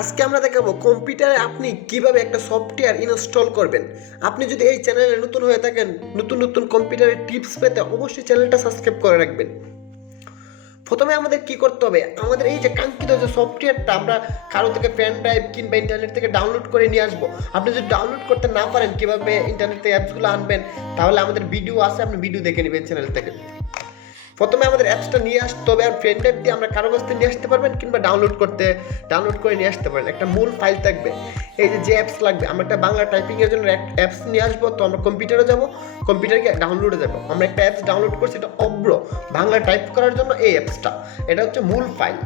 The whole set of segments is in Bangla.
আজকে আমরা দেখাবো কম্পিউটারে আপনি কিভাবে একটা সফটওয়্যার ইনস্টল করবেন। আপনি যদি এই চ্যানেলে নতুন হয়ে থাকেন, নতুন নতুন কম্পিউটারের টিপস পেতে অবশ্যই চ্যানেলটা সাবস্ক্রাইব করে রাখবেন। প্রথমে আমাদের কি করতে হবে, আমাদের এই যে কাঙ্ক্ষিত যে সফটওয়্যারটা আমরা কারো থেকে পেন ড্রাইভ কিংবা ইন্টারনেট থেকে ডাউনলোড করে নিয়ে আসবো। আপনি যদি ডাউনলোড করতে না পারেন কিভাবে ইন্টারনেট থেকে অ্যাপসগুলো আনবেন, তাহলে আমাদের ভিডিও আছে, আপনি ভিডিও দেখে নেবেন চ্যানেল থেকে। প্রথমে আমাদের অ্যাপসটা নিয়ে আসতে হবে, আর পেন ড্রাইভ দিয়ে আমরা কারো কাছ থেকে নিয়ে আসতে পারবেন কিংবা ডাউনলোড করে নিয়ে আসতে পারেন। একটা মূল ফাইল থাকবে, এই যে অ্যাপস লাগবে। আমরা একটা বাংলা টাইপিংয়ের জন্য অ্যাপস নিয়ে আসবো, তো আমরা কম্পিউটারে যাবো, কম্পিউটারকে ডাউনলোডে যাবো। আমরা একটা অ্যাপস ডাউনলোড করছি, এটা অব্র বাংলা টাইপ করার জন্য এই অ্যাপসটা, এটা হচ্ছে মূল ফাইল।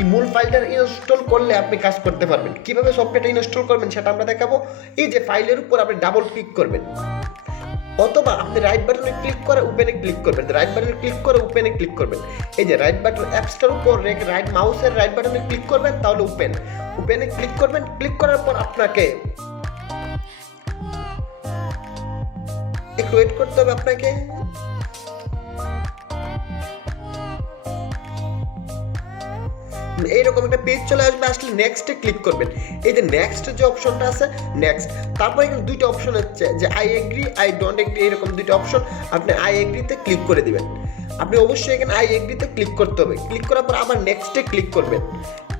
এই মূল ফাইলটা ইনস্টল করলে আপনি কাজ করতে পারবেন। কীভাবে সফটওয়্যারটা ইনস্টল করবেন সেটা আমরা দেখাবো। এই যে ফাইলের উপর আপনি ডাবল ক্লিক করবেন, অথবা আপনি রাইট বাটনে ক্লিক করে ওপেনে ক্লিক করবেন। রাইট বাটনে ক্লিক করে ওপেনে ক্লিক করবেন। এই যে রাইট বাটন অ্যাপসটার উপর রাইট মাউসের রাইট বাটনে ক্লিক করবেন, তাহলে ওপেনে ক্লিক করবেন। ক্লিক করার পর আপনাকে একটু ওয়েট করতে হবে। আপনাকে এইরকম একটা পেজ চলে আসবে, আসলে নেক্সটে ক্লিক করবেন। এই যে নেক্সট যে অপশনটা আছে, নেক্সট, তারপর এখানে দুইটা অপশন হচ্ছে যে I agree, I don't agri, এরকম দুইটা অপশন। আপনি আই এগ্রিতে ক্লিক করে দিবেন। আপনি অবশ্যই এখানে আই এগ্রিতে ক্লিক করতে হবে। ক্লিক করার পর আবার নেক্সটে ক্লিক করবেন।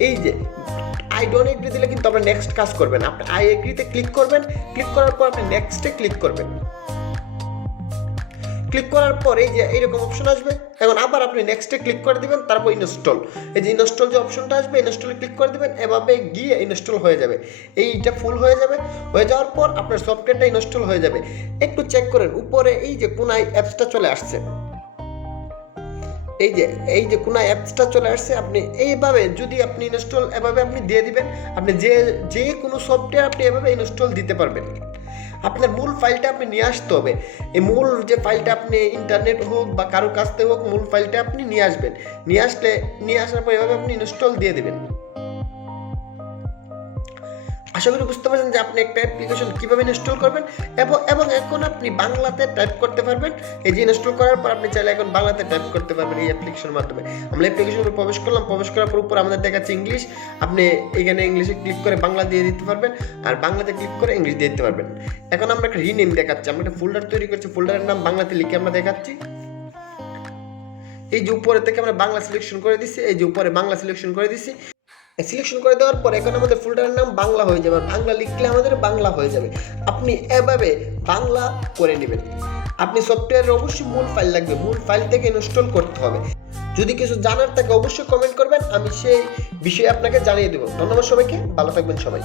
এই যে আই ডোন্ট এগ্রি দিলে কিন্তু আপনার নেক্সট কাজ করবেন। আপনি আই এগ্রিতে ক্লিক করবেন। ক্লিক করার পর আপনি নেক্সটে ক্লিক করবেন। ক্লিক করার পর এই যে এইরকম অপশন আসবে, এখন আবার আপনি নেক্সটে ক্লিক করে দিবেন। তারপর ইনস্টল, এই যে ইনস্টল যে অপশনটা আসবে, ইনস্টলে ক্লিক করে দিবেন। এভাবে গিয়ে ইনস্টল হয়ে যাবে। এইটা ফুল হয়ে যাবে। হয়ে যাওয়ার পর আপনার সফটওয়্যারটা ইনস্টল হয়ে যাবে। একটু চেক করেন, উপরে এই যে কোনায় অ্যাপসটা চলে আসছে, এই যে কোনায় অ্যাপসটা চলে আসছে। আপনি এইভাবে যদি আপনি ইনস্টল এভাবে আপনি দিয়ে দিবেন, আপনি যে কোনো সফটওয়্যার আপনি এভাবে ইনস্টল দিতে পারবেন। আপনার মূল ফাইলটা আপনি নিয়ে আসতে হবে। এই মূল যে ফাইলটা আপনি ইন্টারনেট হোক বা কারোর কাছ থেকে হোক, মূল ফাইলটা আপনি নিয়ে আসবেন। নিয়ে আসার পর এভাবে আপনি ইনস্টল দিয়ে দেবেন। আশা করি বুঝতে পারছেন যে আপনি একটা অ্যাপ্লিকেশন কীভাবে ইনস্টল করবেন, এবং এখন আপনি বাংলাতে টাইপ করতে পারবেন। এই যে ইনস্টল করার পর আপনি চাইলে এখন বাংলাতে টাইপ করতে পারবেন এই অ্যাপ্লিকেশনের মাধ্যমে। আমরা অ্যাপ্লিকেশনে প্রবেশ করলাম, প্রবেশ করার পর উপর আমাদের দেখাচ্ছে ইংলিশ। আপনি এখানে ইংলিশে ক্লিক করে বাংলা দিয়ে দিতে পারবেন, আর বাংলাতে ক্লিক করে ইংলিশ দিয়ে দিতে পারবেন। এখন আমরা একটা রিনেম দেখাচ্ছি, আমরা একটা ফোল্ডার তৈরি করছি, ফোল্ডারের নাম বাংলাতে লিখে আমরা দেখাচ্ছি। এই যে উপরে থেকে আমরা বাংলা সিলেকশন করে দিচ্ছি, এই যে উপরে বাংলা সিলেকশন করে দিচ্ছি। সিলেকশন করে দেওয়ার পর এখন আমাদের ফোল্ডারের নাম বাংলা হয়ে যাবে। বাংলা লিখলে আমাদের বাংলা হয়ে যাবে। আপনি এভাবে বাংলা করে নেবেন। আপনি সফটওয়্যারের অবশ্যই মূল ফাইল লাগবে, মূল ফাইল থেকে ইনস্টল করতে হবে। যদি কিছু জানার থাকে অবশ্যই কমেন্ট করবেন, আমি সেই বিষয়ে আপনাকে জানিয়ে দেবো। ধন্যবাদ সবাইকে, ভালো থাকবেন সবাই।